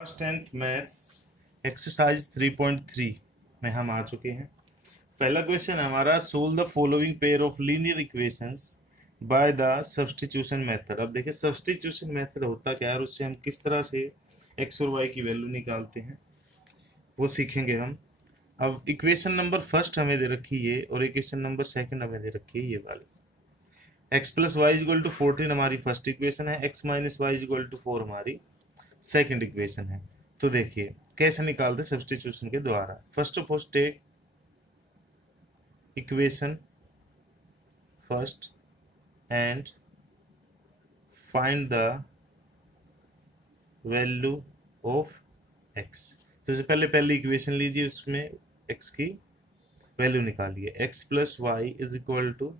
Class 10th maths exercise 3.3 में हम आ चुके हैं। पहला क्वेश्चन हमारा, solve the following pair of linear equations by the substitution method. अब देखिए सब्स्टिट्यूशन मेथड होता क्या है और उससे हम किस तरह से एक्स और वाई की वैल्यू निकालते हैं वो सीखेंगे हम। अब इक्वेशन नंबर फर्स्ट हमें दे रखी है और इक्वेशन नंबर सेकंड हमें दे रखी है ये वाली। X plus y is equal to 14 हमारी फर्स्ट इक्वेशन है, x minus y is equal to 4 हमारी सेकंड इक्वेशन है। तो देखिए कैसे निकालते सब्स्टिट्यूशन के द्वारा। First of all take equation first and find the value of x. सबसे पहले पहली इक्वेशन लीजिए, उसमें एक्स की वैल्यू निकालिए। X plus y is equal to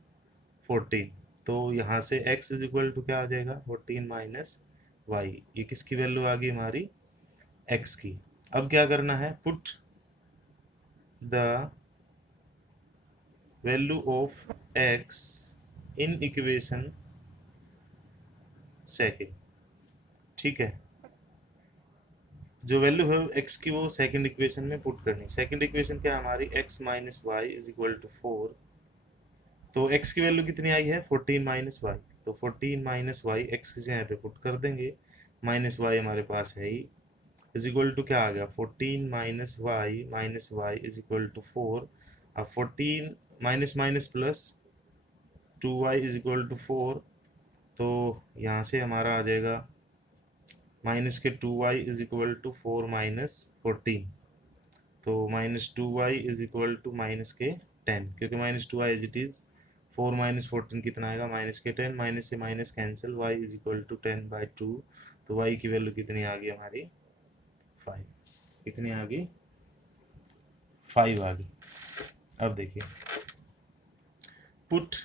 14। तो यहाँ से x इज इक्वल टू क्या आ जाएगा, 14 माइनस वाई। ये किसकी वैल्यू आ गई हमारी, x की। अब क्या करना है, put the value of x in equation second. ठीक है, जो वैल्यू है x की वो सेकंड इक्वेशन में पुट करनी। सेकंड इक्वेशन क्या है हमारी, x minus y is equal to 4। तो x की वैल्यू कितनी आई है, 14 माइनस वाई। तो 14 माइनस वाई एक्स की जगह पे पुट कर देंगे, माइनस वाई हमारे पास है ही, इज इक्वल टू क्या आ गया, 14 minus y is equal to 4। अब 14 minus minus plus 2y is equal to 4। तो यहाँ से हमारा आ जाएगा माइनस के 2y is equal to 4 minus 14। तो minus 2y is equal to minus के 10, क्योंकि minus 2y as it is 4 minus 14 कितना आएगा, माइनस के 10। माइनस से minus cancel, y is equal to 10/2। तो y की वैल्यू कितनी आ गई हमारी, 5। कितनी आ गई, 5 आ गई। अब देखिए, put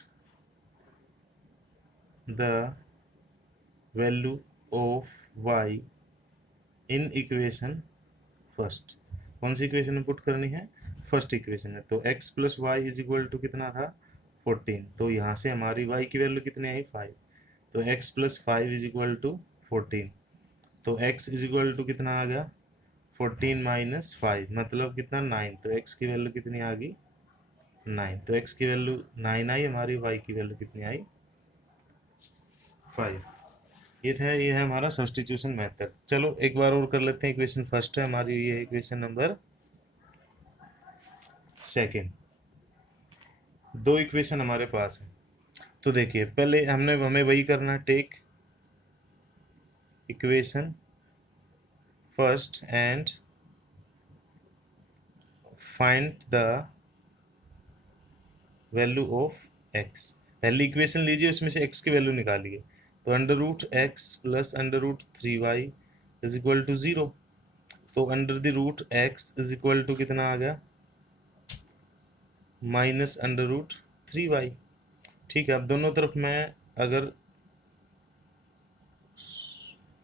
the value of y in equation first. कौन सी इक्वेशन में पुट करनी है, फर्स्ट इक्वेशन में। तो x plus y is equal to कितना था, 14। तो यहाँ से हमारी y की वैल्यू कितनी आई, 5। तो x plus 5 is equal to 14। तो x इज इक्वल टू कितना आ गया, 14 माइनस 5 मतलब कितना, 9। तो x की वैल्यू कितनी आ गई, 9। तो x की वैल्यू 9 आई हमारी, y की वैल्यू कितनी आई, 5। ये है हमारा सब्स्टिट्यूशन मेथड। चलो एक बार और कर लेते हैं। इक्वेशन फर्स्ट है हमारी, ये इक्वेशन नंबर सेकेंड। दो इक्वेशन हमारे पास है। तो देखिए पहले हमें वही करना है, take equation first and find the value of x. पहली इक्वेशन लीजिए, उसमें से एक्स की वैल्यू निकालिए। तो under root x plus under root 3y is equal to 0। तो under the root x is equal to कितना आ गया, माइनस अंडर रूट 3y। ठीक है, अब दोनों तरफ मैं अगर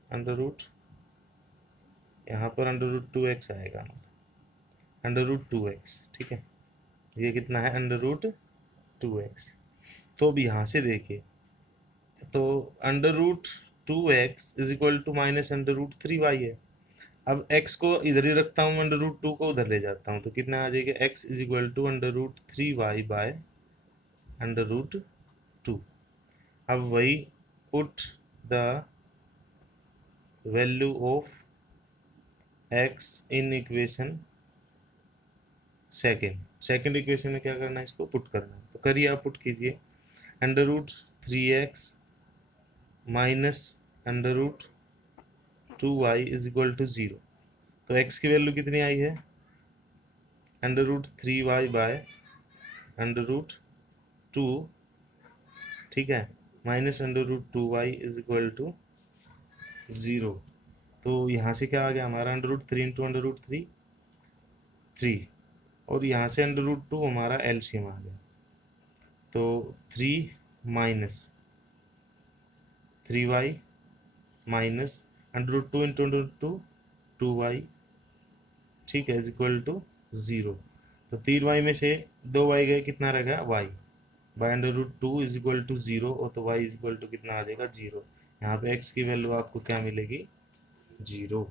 अंडर रूट, यहाँ पर अंडर रूट 2x आएगा, अंडर रूट 2x। ठीक है, ये कितना है, अंडर रूट 2x। तो अब यहाँ से देखिए, तो under root 2x is equal to minus under root 3y है। अब x को इधर ही रखता हूँ, अंडर रूट 2 को उधर ले जाता हूँ, तो कितना आ जाएगा, x is equal to under root 3y by under root 2। अब वही put the value of x in equation second equation में क्या करना है, इसको पुट करना है। तो करिए, आप पुट कीजिए। Under root 3x minus under root 2y is equal to 0। तो x की वैल्यू कितनी आई है, under root 3y by under root 2। ठीक है, minus under root 2y is equal to 0। तो यहाँ से क्या आ गया हमारा, under root 3 into under root 3 3, और यहाँ से अंडर रूट 2 हमारा एलसीएम आ गया। तो 3 minus 3y minus under root 2 into under root 2 2y। ठीक है, इज इक्वल टू 0। तो 3y में से 2y गए, कितना रह गया, y by under root 2 is equal to 0। और तो y इज इक्वल टू कितना आ जाएगा, 0। यहाँ पे x की वैल्यू आपको क्या मिलेगी, 0।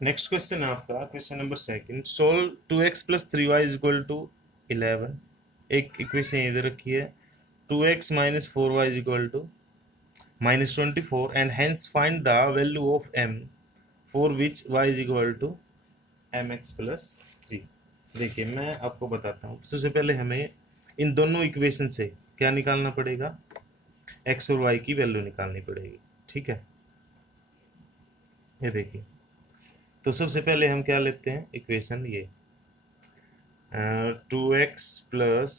नेक्स्ट क्वेश्चन है आपका question number second, solve 2x plus 3y is equal to 11। एक इक्वेशन इधर रखी है, 2x minus 4y is equal to minus 24 and hence find the value of m for which y is equal to mx plus 3। देखिए मैं आपको बताता हूँ, सबसे पहले हमें इन दोनों इक्वेशन से क्या निकालना पड़ेगा, x और y की वैल्यू निकालनी पड़ेगी। ठीक है, ये देखिए, तो सबसे पहले हम क्या लेते हैं इक्वेशन, ये 2x प्लस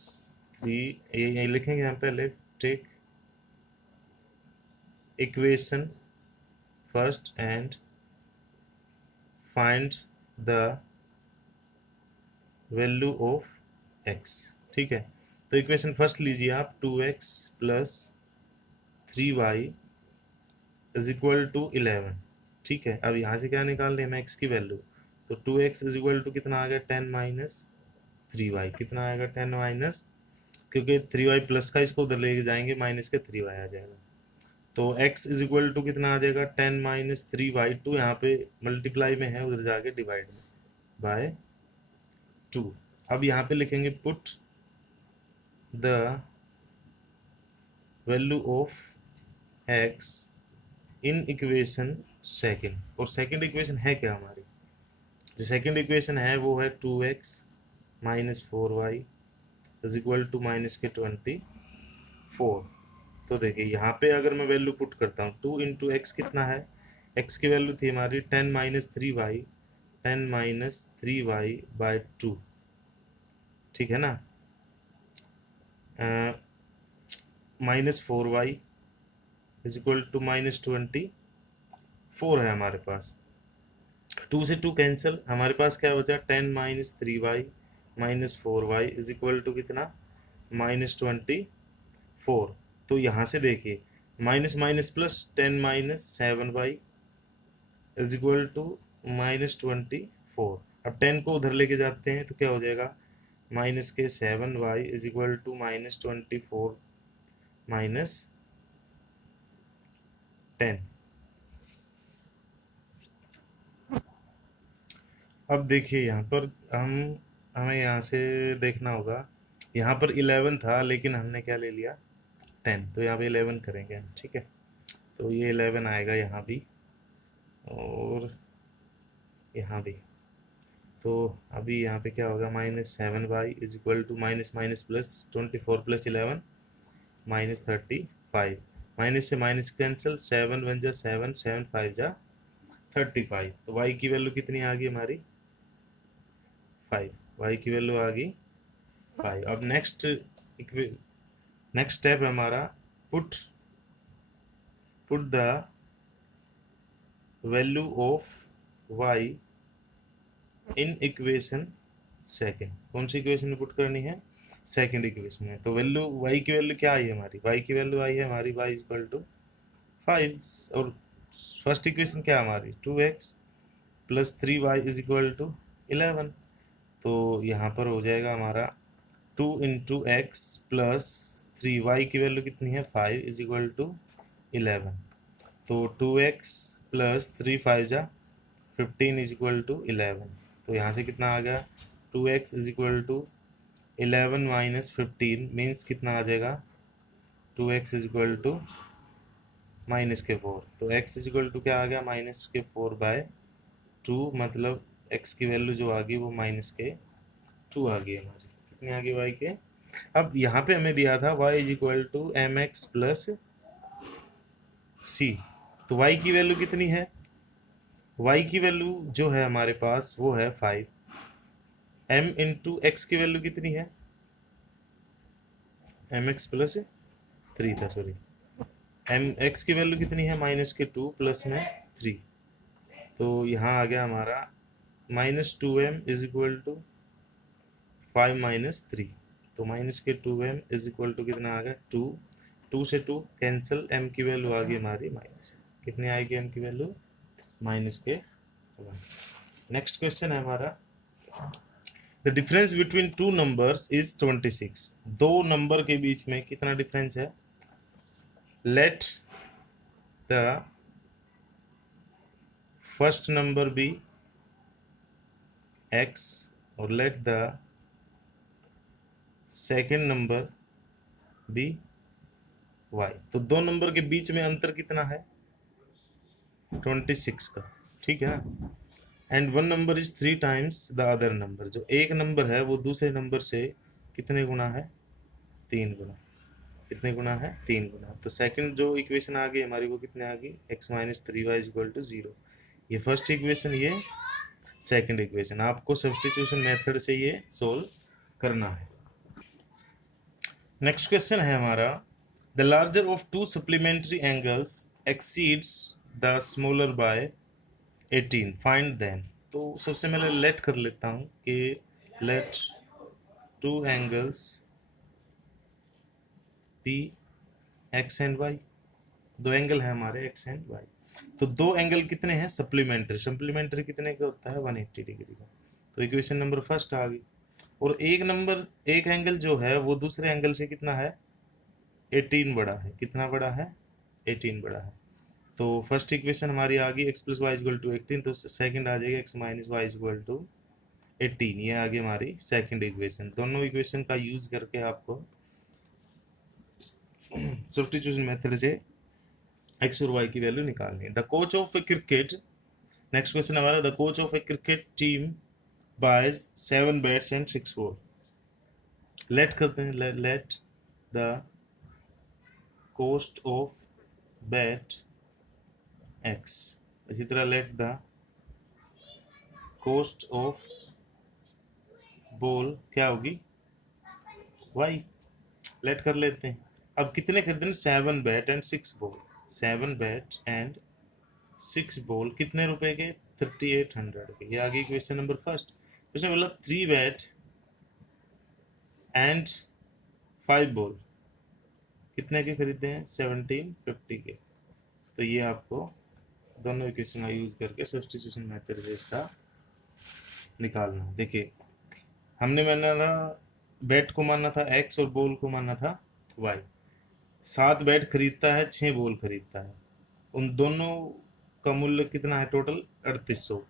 3, ये लिखेंगे हम पहले। Take equation first and find the value of x। ठीक है, तो इक्वेशन फर्स्ट लीजिए आप, 2x plus 3y is equal to 11। ठीक है, अब यहाँ से क्या निकाल रहे हैं x की वैल्यू, तो 2x इज इक्वल टू कितना आ गया 10 माइनस 3y, कितना आएगा 10 माइनस, क्योंकि 3y प्लस का इसको उधर लेके जाएंगे माइनस के 3y आ जाएगा, तो x इज इक्वल टू कितना आ जाएगा 10 माइनस 3y, 2 यहाँ पे मल्टीप्लाई में है, उधर जाके डिवाइड में बाय 2। अब यहाँ पे लिखेंगे put the value of x in equation second, और सेकंड इक्वेशन है क्या हमारी, जो सेकंड इक्वेशन है वो है 2x minus 4y is equal to minus के 24। तो देखिए यहाँ पे अगर मैं वैल्यू पुट करता हूँ, 2 इंटू एक्स कितना है, x की वैल्यू थी हमारी 10 minus 3y, 10 minus 3y bye 2। ठीक है ना, minus 4y is equal to minus 24 है हमारे पास, 2 से 2 कैंसिल, हमारे पास क्या बचा 10 minus 3y minus 4y is equal to कितना माइनस 24। तो यहाँ से देखिए minus minus plus 10 minus 7y is equal to minus 24। अब 10 को उधर लेके जाते हैं तो क्या हो जाएगा, माइनस के 7y is equal to minus 24 minus 10। अब देखिए यहाँ पर हमें यहाँ से देखना होगा, यहाँ पर 11 था लेकिन हमने क्या ले लिया 10, तो यहाँ पे 11 करेंगे हम। ठीक है, तो ये 11 आएगा यहाँ भी और यहाँ भी, तो अभी यहाँ पे क्या होगा minus 7y is equal to minus minus plus 24 plus 11 minus 35, minus से माइनस कैंसिल, 7 वन जा 7, 7 5 जा 35, तो y की वैल्यू कितनी आ गई हमारी 5, y की वैल्यू आ गई 5। अब नेक्स्ट स्टेप है हमारा, put the value of y in equation second. कौन सी इक्वेशन में पुट करनी है, सेकंड इक्वेशन में। तो वैल्यू y की वैल्यू क्या आई है हमारी, y की वैल्यू आई है हमारी y इक्वल टू 5, और फर्स्ट इक्वेशन क्या है हमारी 2x plus 3y is equal to 11। तो यहाँ पर हो जाएगा हमारा 2 इंटू एक्स प्लस 3y की वैल्यू कितनी है 5 इज इक्वल टू 11, तो 2x प्लस 3 5 जा 15 इज इक्वल टू 11। तो यहाँ से कितना आ गया 2x is equal to 11 minus 15 means कितना आ जाएगा 2x is equal to minus के 4। तो x इज इक्वल टू क्या आ गया माइनस के 4 बाय 2, मतलब x की वैल्यू जो आ गई वो माइनस के 2 आ गई हमारी, कितनी आ गई y के। अब यहाँ पे हमें दिया था y is equal to m x plus c, तो y की वैल्यू कितनी है, y की वैल्यू जो है हमारे पास वो है 5, m इंटू एक्स की वैल्यू कितनी है एम एक्स प्लस 3 था, सॉरी, एम एक्स की वैल्यू कितनी है माइनस के 2 प्लस में 3, तो यहाँ आ गया हमारा minus 2m is equal to 5 minus 3, तो माइनस के 2m इज इक्वल टू कितना आ गया 2, 2 से 2 कैंसिल, m की वैल्यू आ गई हमारी माइनस, कितनी आएगी m की वैल्यू माइनस के 1। नेक्स्ट क्वेश्चन है हमारा, the difference between two numbers is 26। दो नंबर के बीच में कितना डिफरेंस है, let the first number be x और let the second number be y। तो दो नंबर के बीच में अंतर कितना है? 26 का, ठीक है ना। And one number is 3 times the other number, जो एक नंबर है वो दूसरे नंबर से कितने गुना है? 3 गुना। कितने गुना है? 3 गुना। तो सेकंड जो इक्वेशन आ गई हमारी वो कितने आ गई? x minus 3y equal to 0। ये फर्स्ट इक्वेशन, ये सेकंड इक्वेशन। आपको सब्स्टिट्यूशन मेथड से ये सोल्व करना है। नेक्स्ट क्वेश्चन है हमारा, the larger of two supplementary angles exceeds the smaller by 18, find them. तो सबसे पहले लेट कर लेता हूँ कि let two angles be x and y, दो एंगल है हमारे एक्स एंड वाई। तो दो एंगल कितने हैं? सप्लीमेंट्री। सप्लीमेंट्री कितने का होता है? 180 डिग्री का। तो इक्वेशन नंबर फर्स्ट आ गई। और एक एंगल जो है वो दूसरे एंगल से कितना है? 18 बड़ा है। कितना बड़ा है? 18 बड़ा है। तो फर्स्ट इक्वेशन हमारी आ गई x plus y equal to 18, तो सेकंड आ जाएगा x minus y equal to 18। ये आ गई हमारी सेकंड इक्वेशन। दोनों इक्वेशन का यूज करके आपको सब्स्टिट्यूशन मेथड से एक्स और वाई की वैल्यू निकालनी है। The coach of a cricket, next question हमारा, the coach of a cricket team buys 7 bats and 6 ball. Let करते हैं, let the cost of bat x, इसी तरह let the cost of ball क्या होगी? वाई। लेट कर लेते हैं। अब कितने खरीदने? 7 bat and 6 ball. 7 bat and 6 ball कितने रुपए के? 3800 के। ये आ गई क्वेश्चन नंबर फर्स्ट। क्वेश्चन बोला 3 बैट एंड 5 बॉल कितने के खरीदे हैं? 1750 के। तो ये आपको दोनों इक्वेशन का यूज करके सब्स्टिट्यूशन मेथड से इसका निकालना है। देखिए, हमने माना था बैट को मानना था एक्स और बॉल को मानना था वाई। 7 बैट खरीदता है, 6 बॉल खरीदता है, उन दोनों का मूल्य कितना है? टोटल 3800।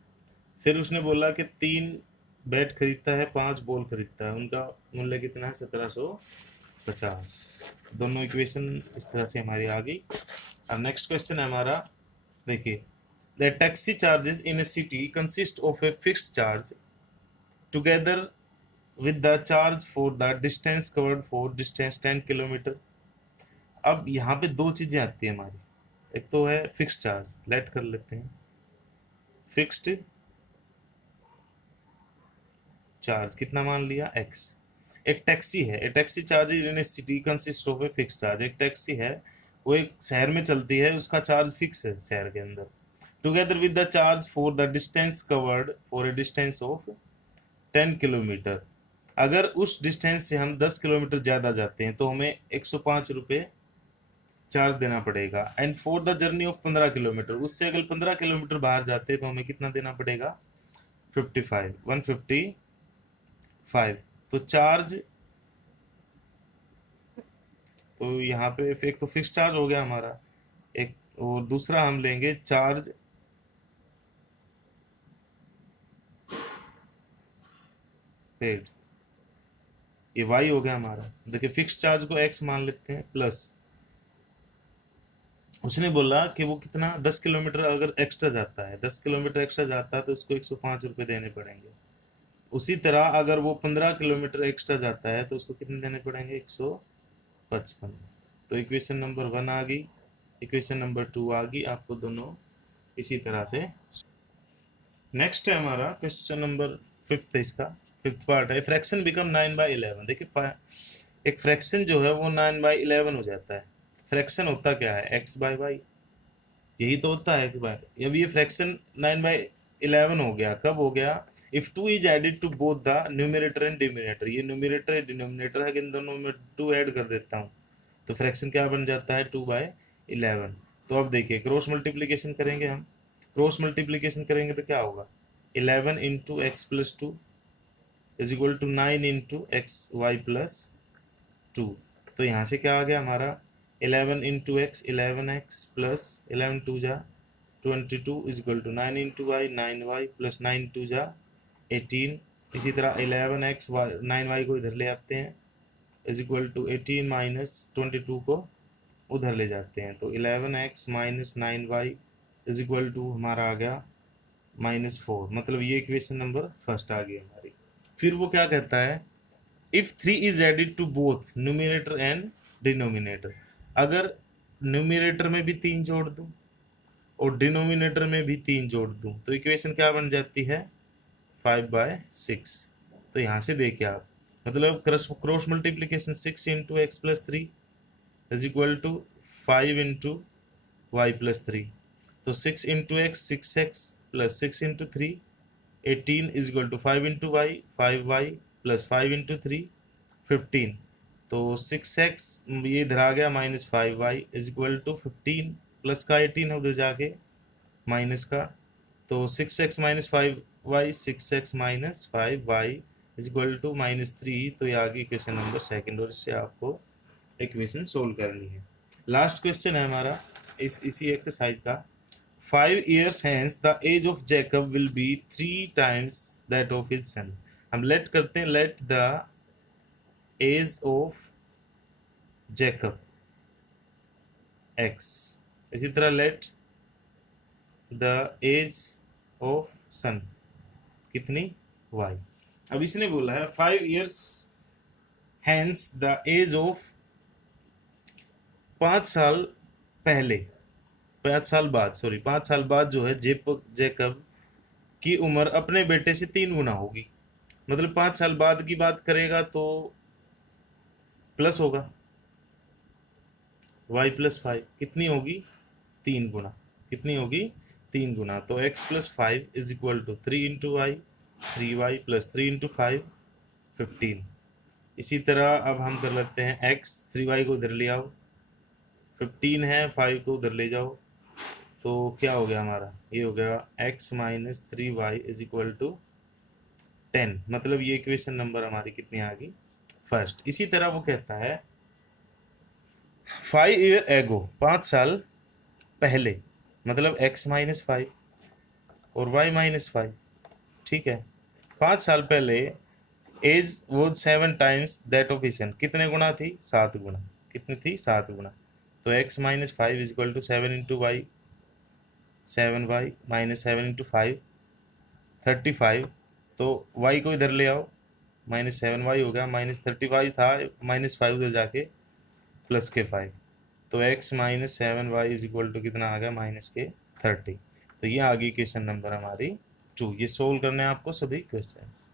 फिर उसने बोला कि 3 बैट खरीदता है, 5 बॉल खरीदता है, उनका मूल्य कितना है? 1750। दोनों इक्वेशन इस तरह से हमारी आ गई। अब नेक्स्ट क्वेश्चन है हमारा, देखिए, the taxi charges in a city consist of a fixed charge together with the charge for the distance covered for distance 10 kilometre. अब यहाँ पे दो चीजें आती है हमारी, एक तो है फिक्स्ड चार्ज, लेट कर लेते हैं फिक्स्ड चार्ज, कितना मान लिया? x। एक टैक्सी है, a taxi charge in a city consist of a fixed charge. एक टैक्सी है, वो एक शहर में चलती है, उसका चार्ज फिक्स है शहर के अंदर। Together with the charge for the distance covered for a distance of 10 kilometre. अगर उस डिस्टेंस से हम 10 किलोमीटर ज़्यादा जाते हैं तो हमें 105 रुपये चार्ज देना पड़ेगा। And for the journey of 15 kilometre, उससे अगर 15 किलोमीटर बाहर जाते हैं तो हमें कितना देना पड़ेगा? 155। तो चार्ज, तो यहाँ पे एक तो फिक्स चार्ज हो गया हमारा, एक और दूसरा हम लेंगे चार्ज पेड, ये वाई हो गया हमारा। देखिए, फिक्स चार्ज को एक्स मान लेते हैं, प्लस उसने बोला कि वो कितना 10 किलोमीटर अगर एक्स्ट्रा जाता है, 10 किलोमीटर एक्स्ट्रा जाता है तो उसको 105 रुपये देने पड़ेंगे। उसी तरह अगर वो 15 किलोमीटर एक्स्ट्रा जाता है तो उसको कितने देने पड़ेंगे? 155। तो इक्वेशन नंबर 1 आ गई, इक्वेशन नंबर 2 आ गई, आपको दोनों इसी तरह से। नेक्स्ट है हमारा क्वेश्चन नंबर 5, इसका 5th पार्ट है, फ्रैक्शन बिकम 9/11। देखिए, एक फ्रैक्शन जो है वो 9/11 हो जाता है। फ्रैक्शन होता क्या है? एक्स बाय वाई, यही तो होता है एक्स बाय। अब ये फ्रैक्शन 9/11 हो गया, कब हो गया? If 2 is added to both the numerator and denominator, ये न्यूमरेटर है डिनोमिनेटर है, इन दोनों में 2 ऐड कर देता हूँ तो फ्रैक्शन क्या बन जाता है? 2/11। तो अब देखिए, क्रॉस मल्टीप्लीकेशन करेंगे हम, क्रॉस मल्टीप्लीकेशन करेंगे तो क्या होगा? 11 into x plus 2 is equal to 9 into x y plus 2। तो यहाँ से क्या आ गया हमारा? 11 इंटू एक्स 11x प्लस 11 2 जा 22 is equal to 9 into y 9y plus 9 2 जा 18, इसी तरह 11x 9y को इधर ले आते हैं इज इक्वल टू 18 माइनस 22 को उधर ले जाते हैं, तो 11x minus 9y is equal to हमारा आ गया -4, मतलब ये इक्वेशन नंबर फर्स्ट आ गई हमारी। फिर वो क्या कहता है, if 3 is added to both numerator and denominator, अगर न्यूमिनेटर में भी 3 जोड़ दूं और डिनोमिनेटर में भी 3 जोड़ दूं तो इक्वेशन क्या बन जाती है 5/6। तो यहाँ से देखिए आप, मतलब cross multiplication 6 into x plus 3 is equal to 5 into y plus 3, तो 6 into x 6x plus 6 into 3 18 is equal to 5 into y 5y plus 5 into 3 15, तो 6x ये इधर आ गया -5y is equal to 15 plus का 18 है उधर जाके माइनस का, तो 6x minus 5y 6x minus 5y is equal to -3, तो ये आ गई इक्वेशन नंबर सेकंड, और इससे आपको इक्वेशन सोल्व करनी है। लास्ट क्वेश्चन है हमारा इसी एक्सरसाइज का, 5 years hence the age of Jacob will be 3 times that of his son। हम लेट करते हैं, let the age of Jacob x, इसी तरह let the age of son कितनी y। अब इसने बोला है 5 years hence the age of, 5 साल पहले, 5 साल बाद, सॉरी 5 साल बाद जो है जैकब की उम्र अपने बेटे से 3 गुना होगी, मतलब 5 साल बाद की बात करेगा तो प्लस होगा y प्लस 5 कितनी होगी 3 गुना, कितनी होगी 3 गुना, तो x plus 5 is equal to 3 into y 3y plus 3 into 5 15। इसी तरह अब हम कर लेते हैं x, 3y को उधर ले आओ, 15 है 5 को उधर ले जाओ, तो क्या हो गया हमारा, ये हो गया x minus 3y is equal to 10, मतलब ये इक्वेशन नंबर हमारी कितनी आ गई फर्स्ट। इसी तरह वो कहता है 5 year ago 5 साल पहले, मतलब x माइनस 5 और y माइनस 5, ठीक है, 5 साल पहले एज वो 7 टाइम्स दैट ऑफ हिसन, कितने गुना थी 7 गुना, कितनी थी 7 गुना, तो x minus 5 is equal to 7 into y 7y minus 7 into 5 35, तो y को इधर ले आओ -7y हो गया, -35 था -5 उधर जाके प्लस के 5, तो x minus 7y is equal to कितना आ गया -30। तो ये आ गई क्वेश्चन नंबर हमारी 2। ये सोल्व करने हैं आपको सभी क्वेश्चंस।